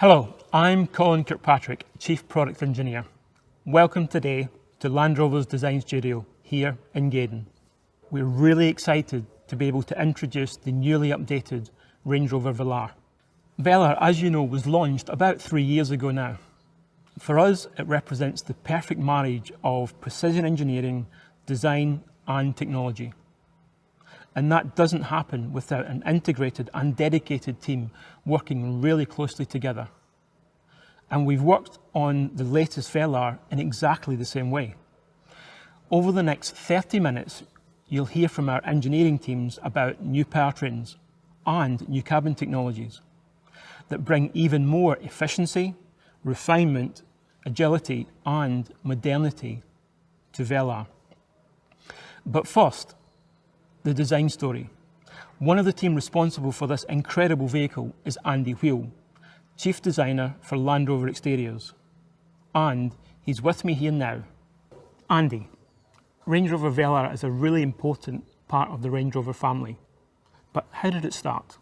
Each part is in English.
Hello, I'm Colin Kirkpatrick, Chief Product Engineer. Welcome today to Land Rover's Design Studio here in Gaydon. We're really excited to be able to introduce the newly updated Range Rover Velar. Velar, as you know, was launched about 3 years ago now. For us, it represents the perfect marriage of precision engineering, design and technology. And that doesn't happen without an integrated and dedicated team working really closely together. And we've worked on the latest Velar in exactly the same way. Over the next 30 minutes, you'll hear from our engineering teams about new powertrains and new cabin technologies that bring even more efficiency, refinement, agility and modernity to Velar. But first, the design story. One of the team responsible for this incredible vehicle is Andy Wheel, Chief Designer for Land Rover Exteriors. And he's with me here now. Andy, Range Rover Velar is a really important part of the Range Rover family. But how did it start?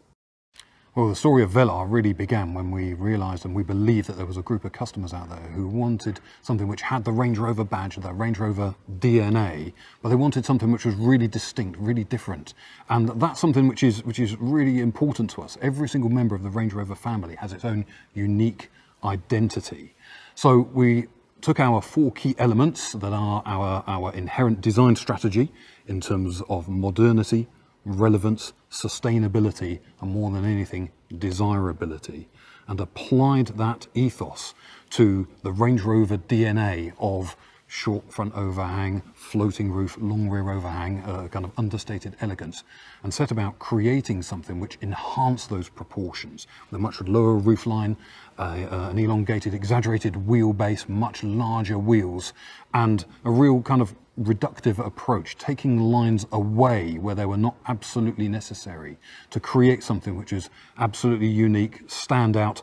Well, the story of Velar really began when we realised and we believed that there was a group of customers out there who wanted something which had the Range Rover badge, the Range Rover DNA, but they wanted something which was really distinct, really different. And that's something which is really important to us. Every single member of the Range Rover family has its own unique identity. So we took our 4 key elements that are our inherent design strategy in terms of modernity, relevance, sustainability, and more than anything, desirability, and applied that ethos to the Range Rover DNA of short front overhang, floating roof, long rear overhang, kind of understated elegance, and set about creating something which enhanced those proportions with a much lower roofline, an elongated, exaggerated wheelbase, much larger wheels, and a real kind of reductive approach, taking lines away where they were not absolutely necessary to create something which is absolutely unique, stand out,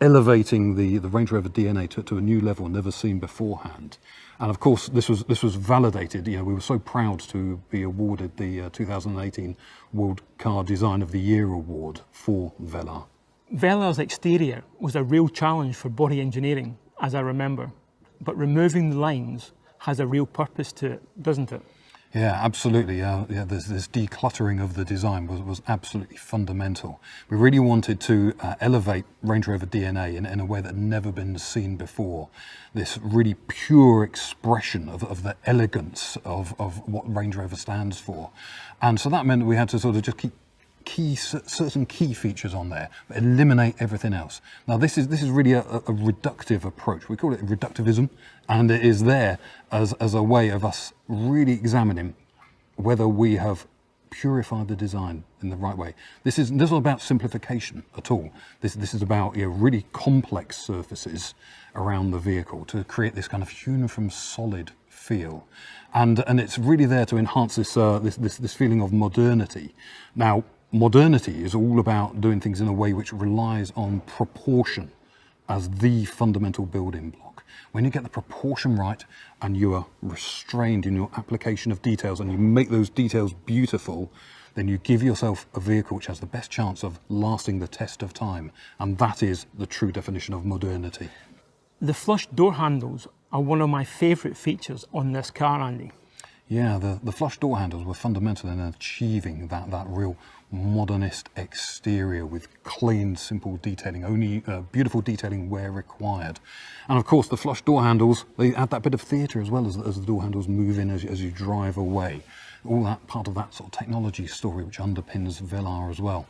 elevating the Range Rover DNA to a new level never seen beforehand. And of course, this was validated. You know, we were so proud to be awarded the 2018 World Car Design of the Year award for Velar. Velar's exterior was a real challenge for body engineering, as I remember. But removing the lines has a real purpose to it, doesn't it? Yeah, absolutely. This decluttering of the design was absolutely fundamental. We really wanted to elevate Range Rover DNA in a way that had never been seen before. This really pure expression of the elegance of what Range Rover stands for. And so that meant that we had to sort of just keep certain key features on there, but eliminate everything else. Now this is really a reductive approach. We call it reductivism, and it is there as a way of us really examining whether we have purified the design in the right way. This isn't about simplification at all. This is about really complex surfaces around the vehicle to create this kind of hewn from solid feel, and it's really there to enhance this feeling of modernity. Now, modernity is all about doing things in a way which relies on proportion as the fundamental building block. When you get the proportion right and you are restrained in your application of details and you make those details beautiful, then you give yourself a vehicle which has the best chance of lasting the test of time. And that is the true definition of modernity. The flush door handles are one of my favourite features on this car, Andy. Yeah, the flush door handles were fundamental in achieving that real modernist exterior with clean, simple detailing, only beautiful detailing where required. And of course, the flush door handles, they add that bit of theatre as well as the door handles move in as you drive away. All that part of that sort of technology story which underpins Velar as well.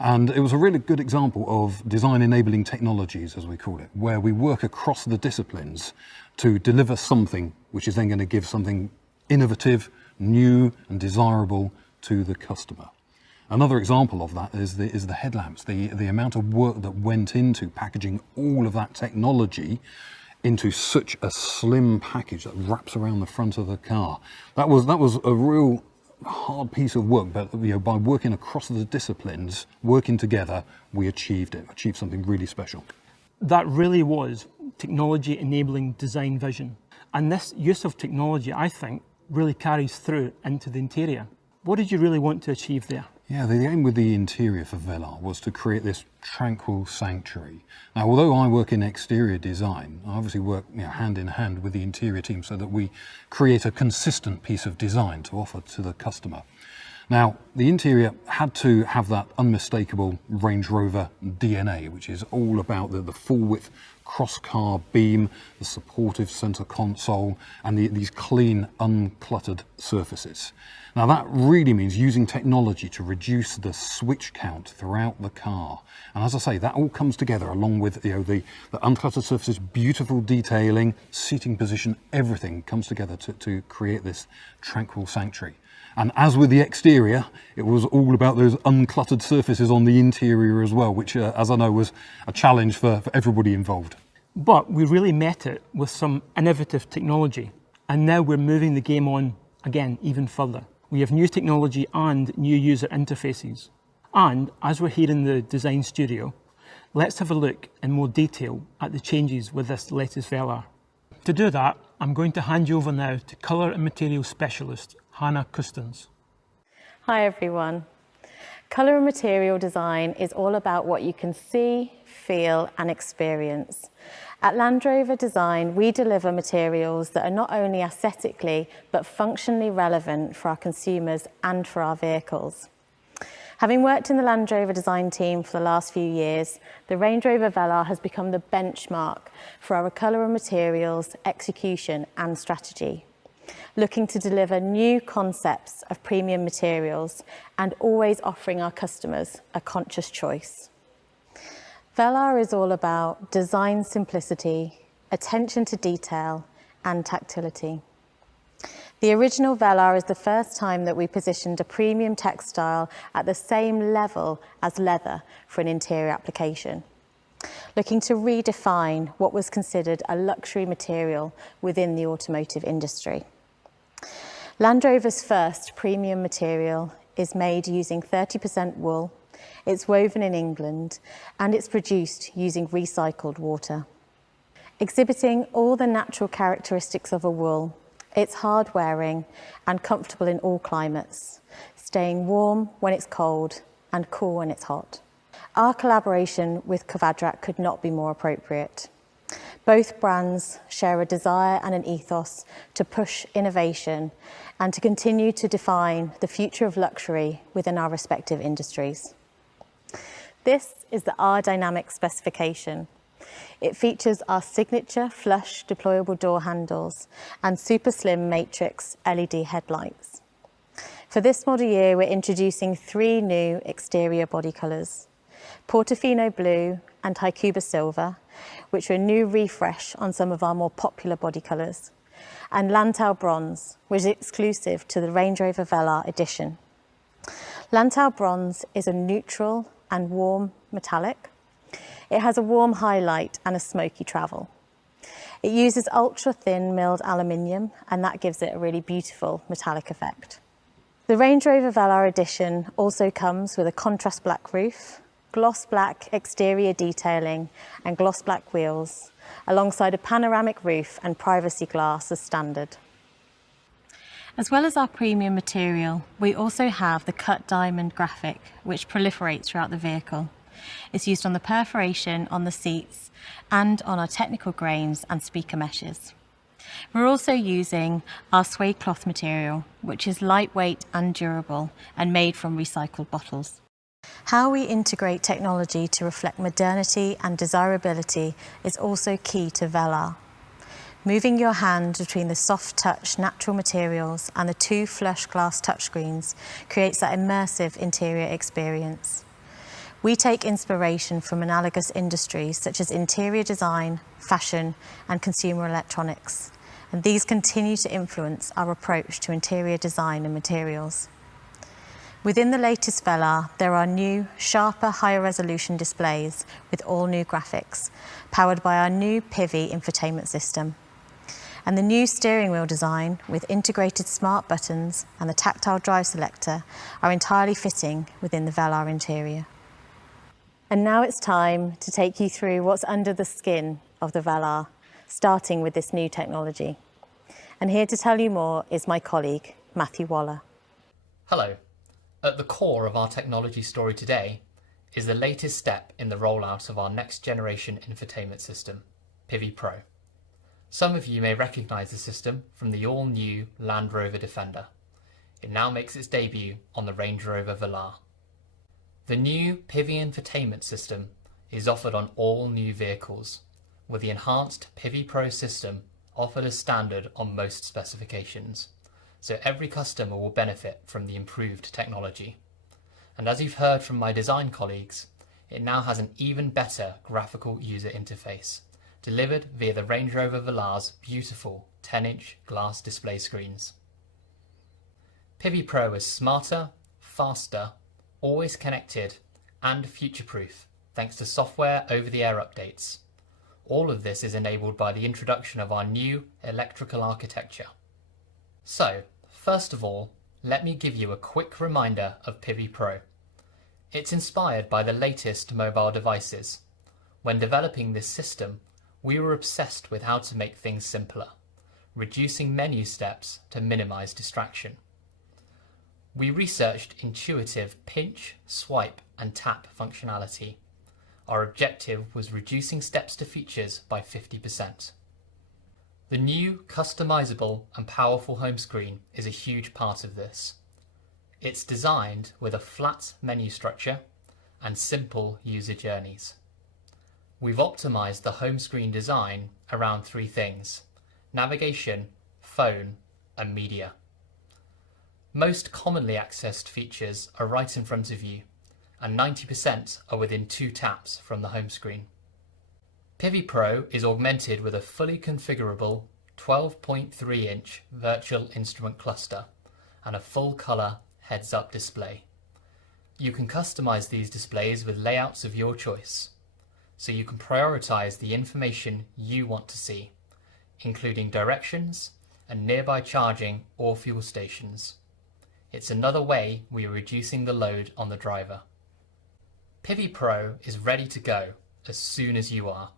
And it was a really good example of design enabling technologies, as we call it, where we work across the disciplines to deliver something which is then going to give something innovative, new and desirable to the customer. Another example of that is the headlamps, the amount of work that went into packaging all of that technology into such a slim package that wraps around the front of the car. That was a real hard piece of work, but by working across the disciplines, working together, we achieved something really special. That really was technology enabling design vision. And this use of technology, I think, really carries through into the interior. What did you really want to achieve there? Yeah, the aim with the interior for Velar was to create this tranquil sanctuary. Now, although I work in exterior design, I obviously work hand in hand with the interior team so that we create a consistent piece of design to offer to the customer. Now, the interior had to have that unmistakable Range Rover DNA, which is all about the full width cross-car beam, the supportive centre console, and these clean, uncluttered surfaces. Now that really means using technology to reduce the switch count throughout the car. And as I say, that all comes together along with the uncluttered surfaces, beautiful detailing, seating position, everything comes together to create this tranquil sanctuary. And as with the exterior, it was all about those uncluttered surfaces on the interior as well, which, as I know, was a challenge for everybody involved. But we really met it with some innovative technology. And now we're moving the game on, again, even further. We have new technology and new user interfaces. And as we're here in the design studio, let's have a look in more detail at the changes with this latest Velar. To do that, I'm going to hand you over now to colour and materials specialist, Hannah Custins. Hi everyone. Colour and material design is all about what you can see, feel and experience. At Land Rover Design, we deliver materials that are not only aesthetically but functionally relevant for our consumers and for our vehicles. Having worked in the Land Rover design team for the last few years, the Range Rover Velar has become the benchmark for our colour and materials, execution and strategy. Looking to deliver new concepts of premium materials and always offering our customers a conscious choice. Velar is all about design simplicity, attention to detail and tactility. The original Velar is the first time that we positioned a premium textile at the same level as leather for an interior application, looking to redefine what was considered a luxury material within the automotive industry. Land Rover's first premium material is made using 30% wool, it's woven in England, and it's produced using recycled water. Exhibiting all the natural characteristics of a wool, it's hard wearing and comfortable in all climates, staying warm when it's cold and cool when it's hot. Our collaboration with Kvadrat could not be more appropriate. Both brands share a desire and an ethos to push innovation and to continue to define the future of luxury within our respective industries. This is the R Dynamic specification. It features our signature flush deployable door handles and super slim matrix LED headlights. For this model year, we're introducing 3 new exterior body colours: Portofino Blue and Haikuba Silver, which are a new refresh on some of our more popular body colours, and Lantau Bronze, which is exclusive to the Range Rover Velar Edition. Lantau Bronze is a neutral and warm metallic. It has a warm highlight and a smoky travel. It uses ultra-thin milled aluminium, and that gives it a really beautiful metallic effect. The Range Rover Velar Edition also comes with a contrast black roof, gloss black exterior detailing and gloss black wheels, alongside a panoramic roof and privacy glass as standard. As well as our premium material, we also have the cut diamond graphic, which proliferates throughout the vehicle. It's used on the perforation on the seats and on our technical grains and speaker meshes. We're also using our suede cloth material, which is lightweight and durable and made from recycled bottles. How we integrate technology to reflect modernity and desirability is also key to Velar. Moving your hand between the soft touch natural materials and the 2 flush glass touchscreens creates that immersive interior experience. We take inspiration from analogous industries such as interior design, fashion, and consumer electronics, and these continue to influence our approach to interior design and materials. Within the latest Velar, there are new, sharper, higher resolution displays with all new graphics, powered by our new PIVI infotainment system. And the new steering wheel design with integrated smart buttons and the tactile drive selector are entirely fitting within the Velar interior. And now it's time to take you through what's under the skin of the Velar, starting with this new technology. And here to tell you more is my colleague, Matthew Waller. Hello, At the core of our technology story today is the latest step in the rollout of our next generation infotainment system, PIVI Pro. Some of you may recognise the system from the all-new Land Rover Defender. It now makes its debut on the Range Rover Velar. The new PIVI infotainment system is offered on all new vehicles, with the enhanced PIVI Pro system offered as standard on most specifications, so every customer will benefit from the improved technology. And as you've heard from my design colleagues, it now has an even better graphical user interface, delivered via the Range Rover Velar's beautiful 10-inch glass display screens. PIVI Pro is smarter, faster, always connected, and future-proof thanks to software over-the-air updates. All of this is enabled by the introduction of our new electrical architecture. So, first of all, let me give you a quick reminder of PIVI Pro. It's inspired by the latest mobile devices. When developing this system, we were obsessed with how to make things simpler, reducing menu steps to minimize distraction. We researched intuitive pinch, swipe, and tap functionality. Our objective was reducing steps to features by 50%. The new customizable and powerful home screen is a huge part of this. It's designed with a flat menu structure and simple user journeys. We've optimized the home screen design around three things: navigation, phone, and media. Most commonly accessed features are right in front of you, and 90% are within 2 taps from the home screen. PIVI Pro is augmented with a fully configurable 12.3-inch virtual instrument cluster and a full-colour heads-up display. You can customize these displays with layouts of your choice, so you can prioritize the information you want to see, including directions and nearby charging or fuel stations. It's another way we are reducing the load on the driver. PIVI Pro is ready to go as soon as you are.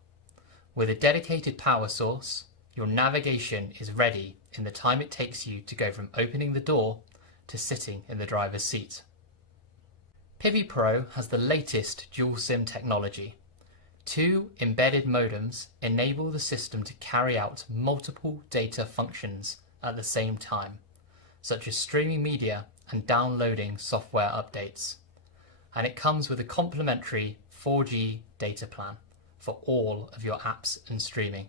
With a dedicated power source, your navigation is ready in the time it takes you to go from opening the door to sitting in the driver's seat. PIVI Pro has the latest dual SIM technology. 2 embedded modems enable the system to carry out multiple data functions at the same time, such as streaming media and downloading software updates. And it comes with a complimentary 4G data plan for all of your apps and streaming.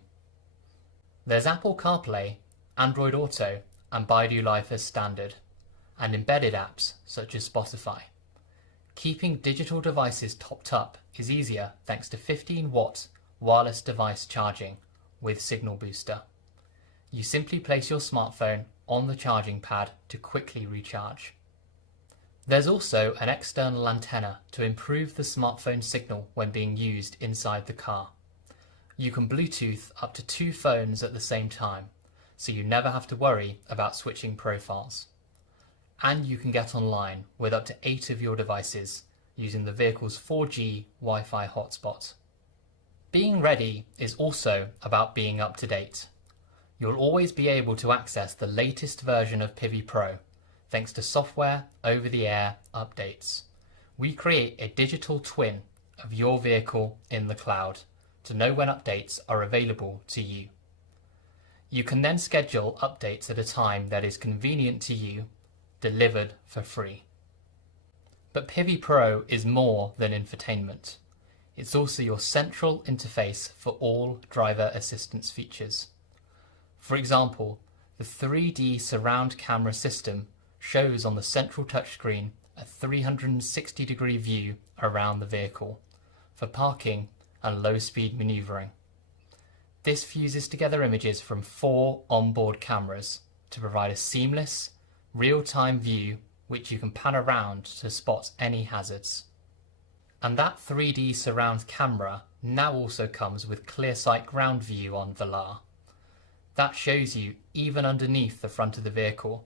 There's Apple CarPlay, Android Auto, and Baidu Life as standard, and embedded apps such as Spotify. Keeping digital devices topped up is easier thanks to 15-watt wireless device charging with Signal Booster. You simply place your smartphone on the charging pad to quickly recharge. There's also an external antenna to improve the smartphone signal when being used inside the car. You can Bluetooth up to 2 phones at the same time, so you never have to worry about switching profiles. And you can get online with up to 8 of your devices using the vehicle's 4G Wi-Fi hotspot. Being ready is also about being up to date. You'll always be able to access the latest version of PIVI Pro thanks to software over-the-air updates. We create a digital twin of your vehicle in the cloud to know when updates are available to you. You can then schedule updates at a time that is convenient to you, delivered for free. But PIVI Pro is more than infotainment. It's also your central interface for all driver assistance features. For example, the 3D surround camera system shows on the central touchscreen a 360-degree view around the vehicle for parking and low-speed maneuvering. This fuses together images from 4 onboard cameras to provide a seamless, real-time view which you can pan around to spot any hazards. And that 3D surround camera now also comes with ClearSight ground view on Velar. That shows you even underneath the front of the vehicle,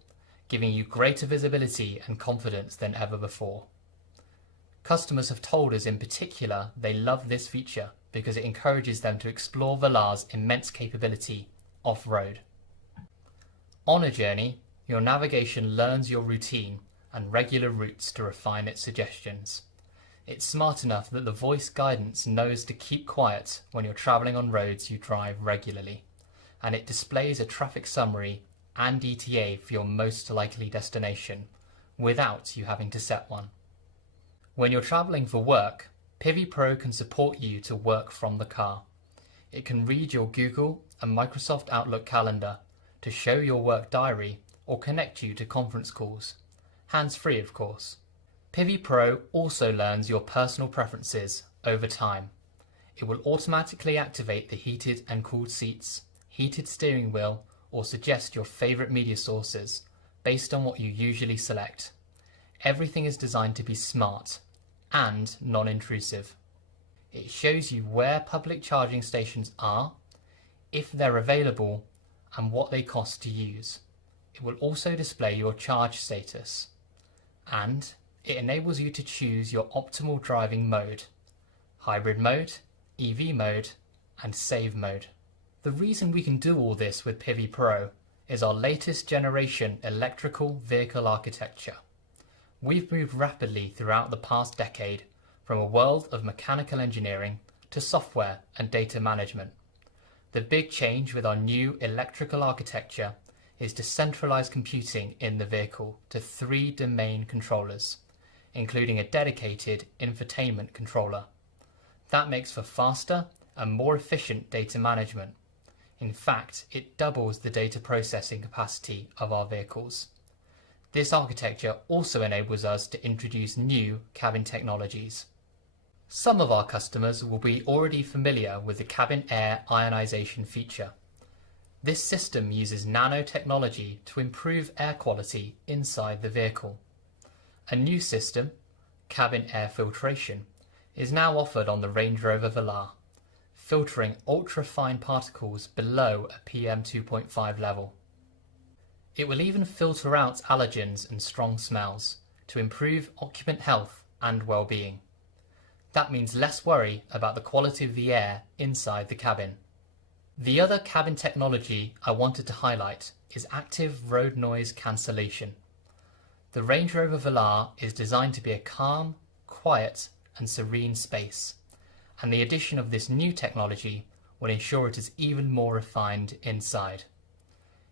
giving you greater visibility and confidence than ever before. Customers have told us in particular they love this feature because it encourages them to explore Velar's immense capability off-road. On a journey, your navigation learns your routine and regular routes to refine its suggestions. It's smart enough that the voice guidance knows to keep quiet when you're travelling on roads you drive regularly, and it displays a traffic summary and ETA for your most likely destination without you having to set one. When you're travelling for work, Pivi Pro can support you to work from the car. It can read your Google and Microsoft Outlook calendar to show your work diary or connect you to conference calls. Hands-free, of course. Pivi Pro also learns your personal preferences over time. It will automatically activate the heated and cooled seats, heated steering wheel, or suggest your favourite media sources based on what you usually select. Everything is designed to be smart and non-intrusive. It shows you where public charging stations are, if they're available, and what they cost to use. It will also display your charge status, and it enables you to choose your optimal driving mode: hybrid mode, EV mode, and save mode. The reason we can do all this with Pivi Pro is our latest generation electrical vehicle architecture. We've moved rapidly throughout the past decade from a world of mechanical engineering to software and data management. The big change with our new electrical architecture is to centralize computing in the vehicle to 3 domain controllers, including a dedicated infotainment controller. That makes for faster and more efficient data management. In fact, it doubles the data processing capacity of our vehicles. This architecture also enables us to introduce new cabin technologies. Some of our customers will be already familiar with the cabin air ionization feature. This system uses nanotechnology to improve air quality inside the vehicle. A new system, cabin air filtration, is now offered on the Range Rover Velar, filtering ultra-fine particles below a PM2.5 level. It will even filter out allergens and strong smells to improve occupant health and well-being. That means less worry about the quality of the air inside the cabin. The other cabin technology I wanted to highlight is active road noise cancellation. The Range Rover Velar is designed to be a calm, quiet and serene space, and the addition of this new technology will ensure it is even more refined inside.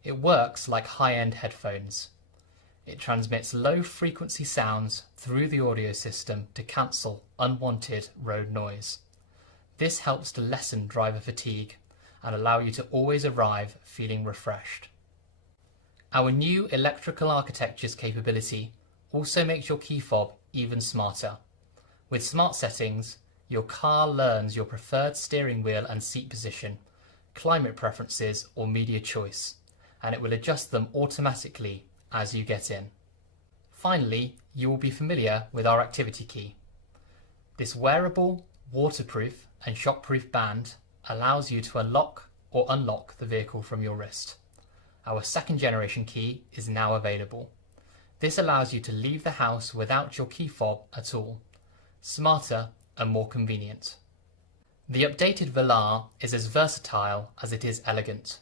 It works like high-end headphones. It transmits low-frequency sounds through the audio system to cancel unwanted road noise. This helps to lessen driver fatigue and allow you to always arrive feeling refreshed. Our new electrical architecture's capability also makes your key fob even smarter. With smart settings, your car learns your preferred steering wheel and seat position, climate preferences or media choice, and it will adjust them automatically as you get in. Finally, you will be familiar with our activity key. This wearable, waterproof and shockproof band allows you to unlock or unlock the vehicle from your wrist. Our second generation key is now available. This allows you to leave the house without your key fob at all. Smarter and more convenient. The updated Velar is as versatile as it is elegant.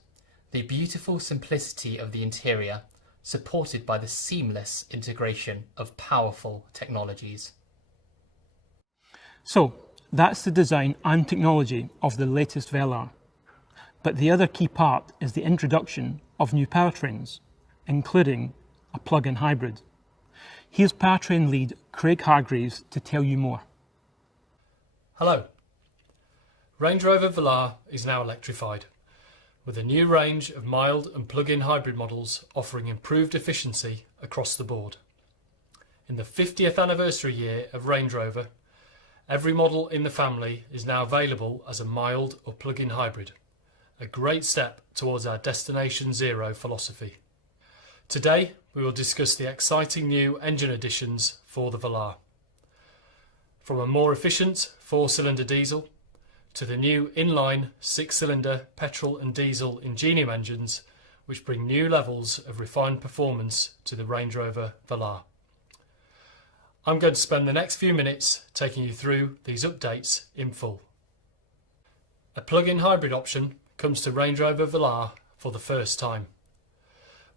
The beautiful simplicity of the interior, supported by the seamless integration of powerful technologies. So, that's the design and technology of the latest Velar. But the other key part is the introduction of new powertrains, including a plug-in hybrid. Here's powertrain lead Craig Hargreaves to tell you more. Hello. Range Rover Velar is now electrified, with a new range of mild and plug-in hybrid models offering improved efficiency across the board. In the 50th anniversary year of Range Rover, every model in the family is now available as a mild or plug-in hybrid, a great step towards our Destination Zero philosophy. Today we will discuss the exciting new engine additions for the Velar. From a more efficient 4-cylinder diesel to the new inline 6-cylinder petrol and diesel Ingenium engines, which bring new levels of refined performance to the Range Rover Velar. I'm going to spend the next few minutes taking you through these updates in full. A plug-in hybrid option comes to Range Rover Velar for the first time.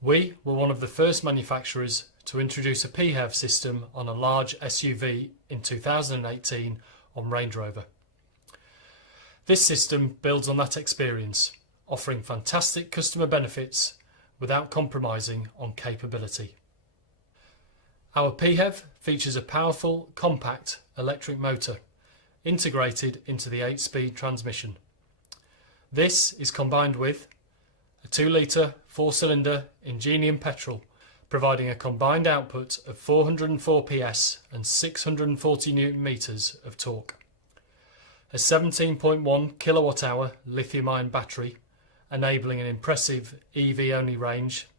We were one of the first manufacturers to introduce a PHEV system on a large SUV in 2018 on Range Rover. This system builds on that experience, offering fantastic customer benefits without compromising on capability. Our PHEV features a powerful, compact electric motor integrated into the 8-speed transmission. This is combined with a 2-litre 4-cylinder Ingenium petrol, providing a combined output of 404 PS and 640 Nm of torque, a 17.1 kWh lithium-ion battery enabling an impressive EV-only range,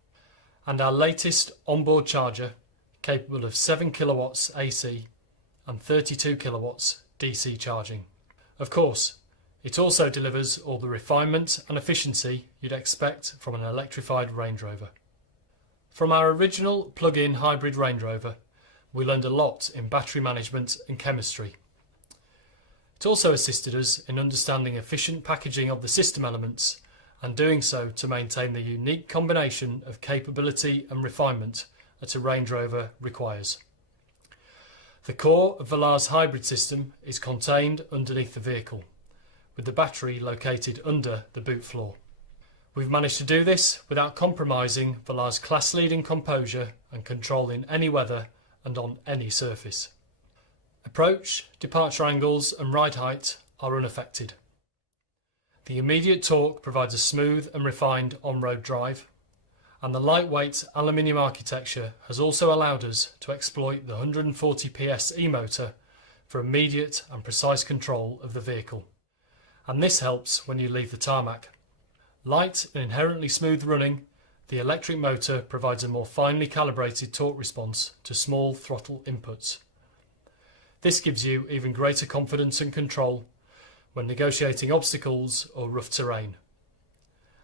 and our latest onboard charger capable of 7 kilowatts AC and 32 kilowatts DC charging. Of course, it also delivers all the refinement and efficiency you'd expect from an electrified Range Rover. From our original plug-in hybrid Range Rover, we learned a lot in battery management and chemistry. It also assisted us in understanding efficient packaging of the system elements and doing so to maintain the unique combination of capability and refinement that a Range Rover requires. The core of Velar's hybrid system is contained underneath the vehicle, with the battery located under the boot floor. We've managed to do this without compromising Velar's class-leading composure and control in any weather and on any surface. Approach, departure angles and ride height are unaffected. The immediate torque provides a smooth and refined on-road drive, and the lightweight aluminium architecture has also allowed us to exploit the 140 PS e-motor for immediate and precise control of the vehicle. And this helps when you leave the tarmac. Light and inherently smooth running, the electric motor provides a more finely calibrated torque response to small throttle inputs. This gives you even greater confidence and control when negotiating obstacles or rough terrain.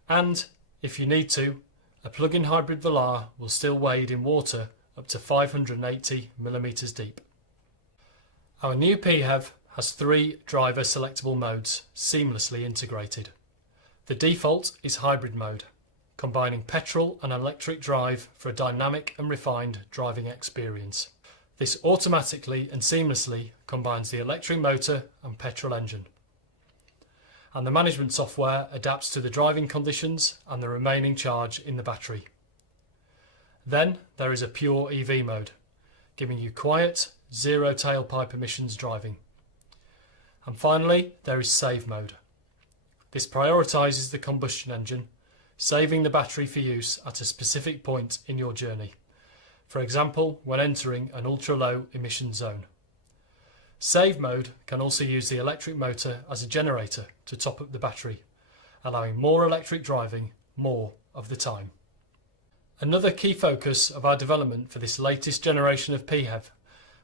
And, if you need to, a plug-in hybrid Velar will still wade in water up to 580 mm deep. Our new PHEV has 3 driver selectable modes seamlessly integrated. The default is hybrid mode, combining petrol and electric drive for a dynamic and refined driving experience. This automatically and seamlessly combines the electric motor and petrol engine, and the management software adapts to the driving conditions and the remaining charge in the battery. Then there is a pure EV mode, giving you quiet, zero tailpipe emissions driving. And finally, there is save mode. This prioritises the combustion engine, saving the battery for use at a specific point in your journey, for example when entering an ultra-low emission zone. Save mode can also use the electric motor as a generator to top up the battery, allowing more electric driving more of the time. Another key focus of our development for this latest generation of PHEV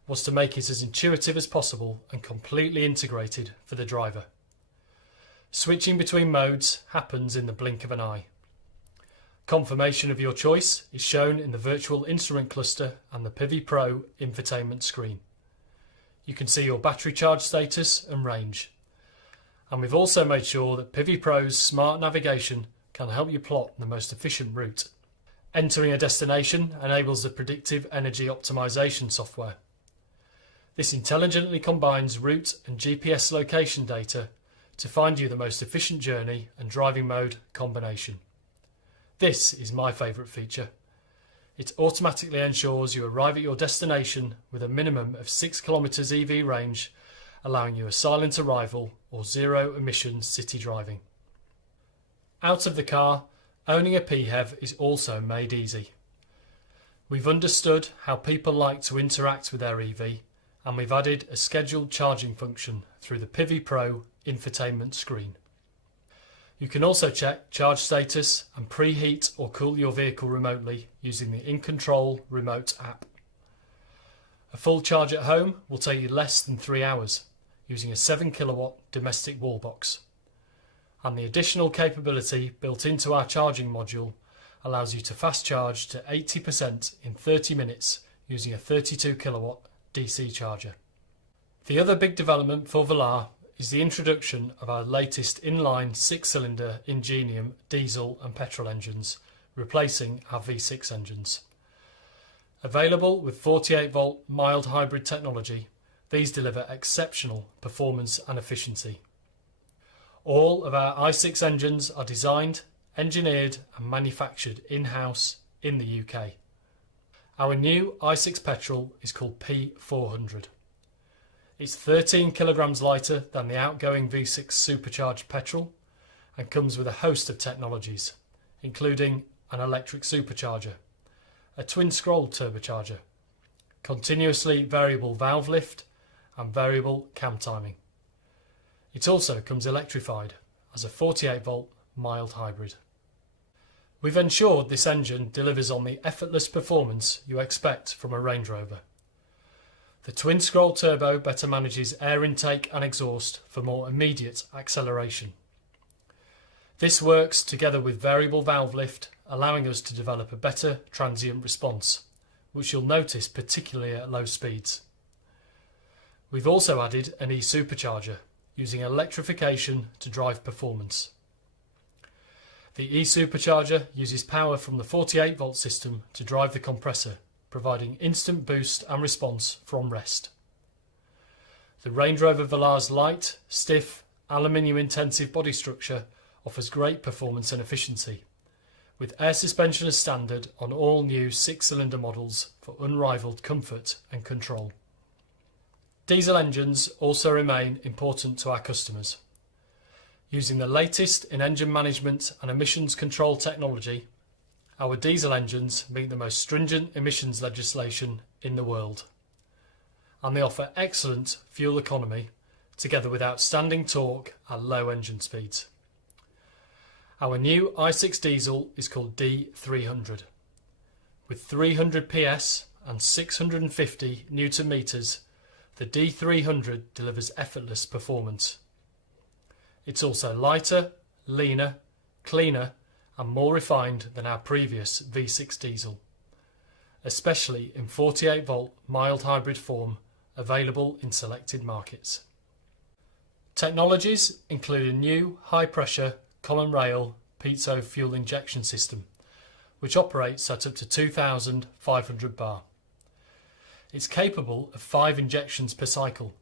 was to make it as intuitive as possible and completely integrated for the driver. Switching between modes happens in the blink of an eye. Confirmation of your choice is shown in the virtual instrument cluster and the pevi Pro infotainment screen. You can see your battery charge status and range. And we've also made sure that pevi Pro's smart navigation can help you plot the most efficient route. Entering a destination enables the predictive energy optimization software. This intelligently combines route and GPS location data to find you the most efficient journey and driving mode combination. This is my favourite feature. It automatically ensures you arrive at your destination with a minimum of 6 km EV range, allowing you a silent arrival or zero emission city driving. Out of the car, owning a PHEV is also made easy. We've understood how people like to interact with their EV, and we've added a scheduled charging function through the pevi Pro infotainment screen. You can also check charge status and preheat or cool your vehicle remotely using the InControl remote app. A full charge at home will take you less than 3 hours using a 7 kilowatt domestic wall box. And the additional capability built into our charging module allows you to fast charge to 80% in 30 minutes using a 32 kilowatt DC charger. The other big development for Velar is the introduction of our latest inline 6-cylinder Ingenium diesel and petrol engines, replacing our V6 engines. Available with 48-volt mild hybrid technology, these deliver exceptional performance and efficiency. All of our i6 engines are designed, engineered and manufactured in-house in the UK. Our new i6 petrol is called P400. It's 13 kilograms lighter than the outgoing V6 supercharged petrol and comes with a host of technologies, including an electric supercharger, a twin-scroll turbocharger, continuously variable valve lift and variable cam timing. It also comes electrified as a 48-volt mild hybrid. We've ensured this engine delivers on the effortless performance you expect from a Range Rover. The twin-scroll turbo better manages air intake and exhaust for more immediate acceleration. This works together with variable valve lift, allowing us to develop a better transient response, which you'll notice particularly at low speeds. We've also added an e-supercharger, using electrification to drive performance. The e-supercharger uses power from the 48-volt system to drive the compressor, providing instant boost and response from rest. The Range Rover Velar's light, stiff, aluminium-intensive body structure offers great performance and efficiency, with air suspension as standard on all new 6-cylinder models for unrivalled comfort and control. Diesel engines also remain important to our customers. Using the latest in engine management and emissions control technology, our diesel engines meet the most stringent emissions legislation in the world, and they offer excellent fuel economy together with outstanding torque at low engine speeds. Our new i6 diesel is called D300. With 300 PS and 650 Newton meters, the D300 delivers effortless performance. It's also lighter, leaner, cleaner and more refined than our previous V6 diesel, especially in 48-volt mild hybrid form available in selected markets. Technologies include a new high-pressure common rail piezo fuel injection system, which operates at up to 2,500 bar. It's capable of 5 injections per cycle,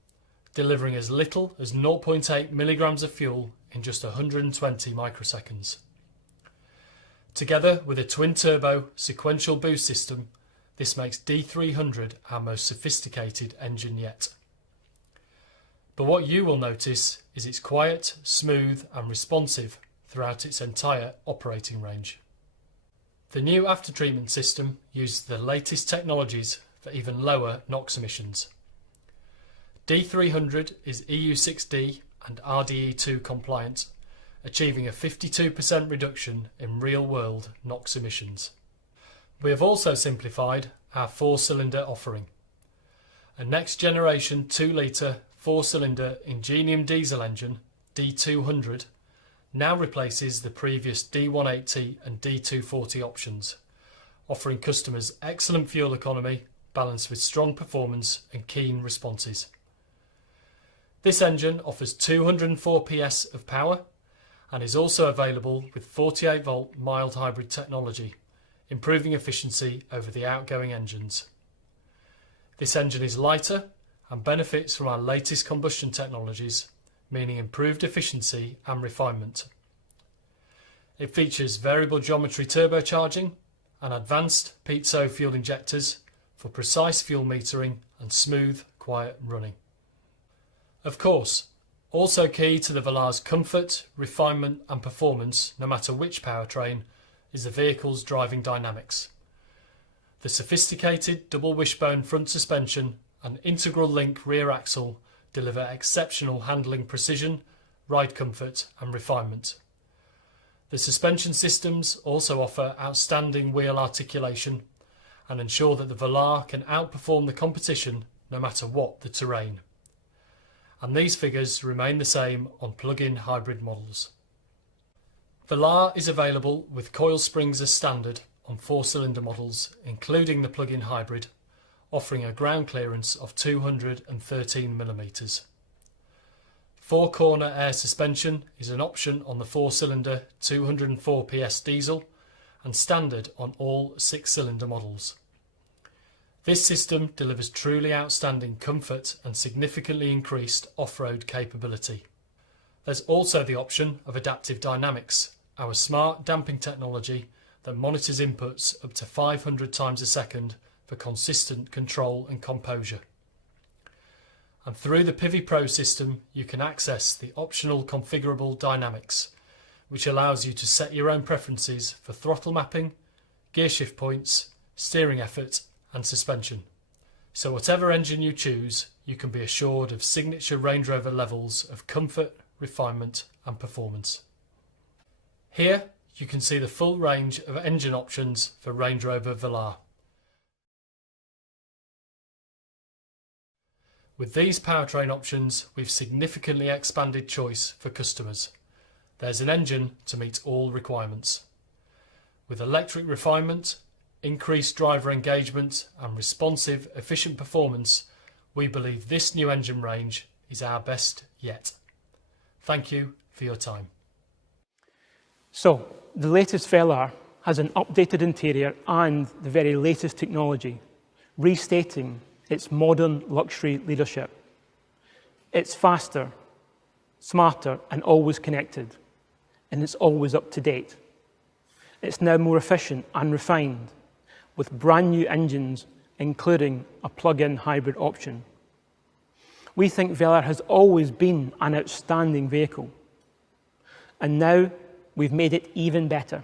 delivering as little as 0.8 milligrams of fuel in just 120 microseconds. Together with a twin-turbo sequential boost system, this makes D300 our most sophisticated engine yet. But what you will notice is it's quiet, smooth and responsive throughout its entire operating range. The new aftertreatment system uses the latest technologies for even lower NOx emissions. D300 is EU6D and RDE2 compliant, achieving a 52% reduction in real-world NOx emissions. We have also simplified our 4-cylinder offering. A next-generation 2-litre 4-cylinder Ingenium diesel engine, D200, now replaces the previous D180 and D240 options, offering customers excellent fuel economy balanced with strong performance and keen responses. This engine offers 204 PS of power and is also available with 48-volt mild hybrid technology, improving efficiency over the outgoing engines. This engine is lighter and benefits from our latest combustion technologies, meaning improved efficiency and refinement. It features variable geometry turbocharging and advanced piezo fuel injectors for precise fuel metering and smooth, quiet running. Of course, also key to the Velar's comfort, refinement and performance, no matter which powertrain, is the vehicle's driving dynamics. The sophisticated double wishbone front suspension and integral link rear axle deliver exceptional handling precision, ride comfort and refinement. The suspension systems also offer outstanding wheel articulation and ensure that the Velar can outperform the competition no matter what the terrain. And these figures remain the same on plug-in hybrid models. Velar is available with coil springs as standard on 4-cylinder models, including the plug-in hybrid, offering a ground clearance of 213 mm. 4-corner air suspension is an option on the 4-cylinder 204 PS diesel and standard on all 6-cylinder models. This system delivers truly outstanding comfort and significantly increased off-road capability. There's also the option of adaptive dynamics, our smart damping technology that monitors inputs up to 500 times a second for consistent control and composure. And through the Pivi Pro system, you can access the optional configurable dynamics, which allows you to set your own preferences for throttle mapping, gear shift points, steering effort and suspension. So whatever engine you choose, you can be assured of signature Range Rover levels of comfort, refinement and performance. Here you can see the full range of engine options for Range Rover Velar. With these powertrain options, we've significantly expanded choice for customers. There's an engine to meet all requirements. With electric refinement, increased driver engagement and responsive, efficient performance, we believe this new engine range is our best yet. Thank you for your time. So, the latest Velar has an updated interior and the very latest technology, restating its modern luxury leadership. It's faster, smarter and always connected, and it's always up to date. It's now more efficient and refined, with brand new engines, including a plug-in hybrid option. We think Velar has always been an outstanding vehicle, and now we've made it even better.